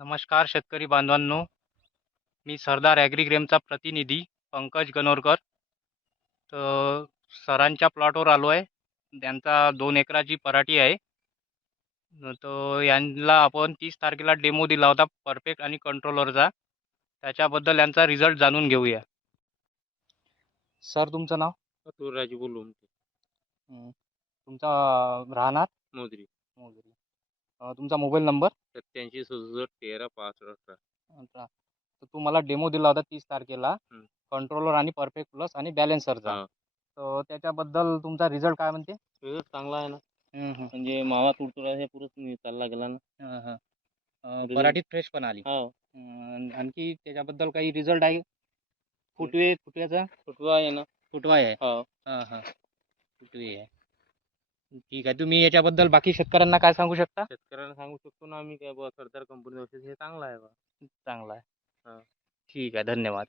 नमस्कार शेतकरी बांधवांनो, मी सरदार ॲग्रीक्रेमचा प्रतिनिधी पंकज गणोरकर. तर सरांच्या प्लॉटवर आलो आहे. त्यांचा 2 एकराची पराठी आहे. तर यांना आपण 30 तारखेला डेमो दिला होता परफेक्ट आणि कंट्रोलरचा. त्याच्याबद्दल यांचा रिझल्ट जाणून घेऊया. सर तुमचं नाव? अतुल राजू बोलू म्हणते. तुमचा राहणार? मोजरी मोजरी. तुमचा मोबाईल नंबर? 87 67 13 65 18. अच्छा. तर तुम्हाला डेमो दिला होता 30 तारखेला कंट्रोलर आणि परफेक्ट प्लस आणि बॅलेन्सरचा. हा. तर त्याच्याबद्दल तुमचा रिझल्ट काय म्हणते? रिझल्ट चांगला आहे ना. म्हणजे मावा तुडतुडा हे पुरं चालला गेला ना. पराठीत फ्रेश पण आली. हो. आणखी त्याच्याबद्दल काही रिझल्ट आहे? फुटव्याचा फुटवा आहे ना. फुटवा आहे. हो. फुटवी आहे. ठीक आहे. तुम्ही याच्याबद्दल बाकी शेतकऱ्यांना काय सांगू शकता? शेतकऱ्यांना सांगू शकतो ना आम्ही काय सरदार कंपनी हे चांगलं आहे बा. चांगला आहे. हा. ठीक आहे. धन्यवाद.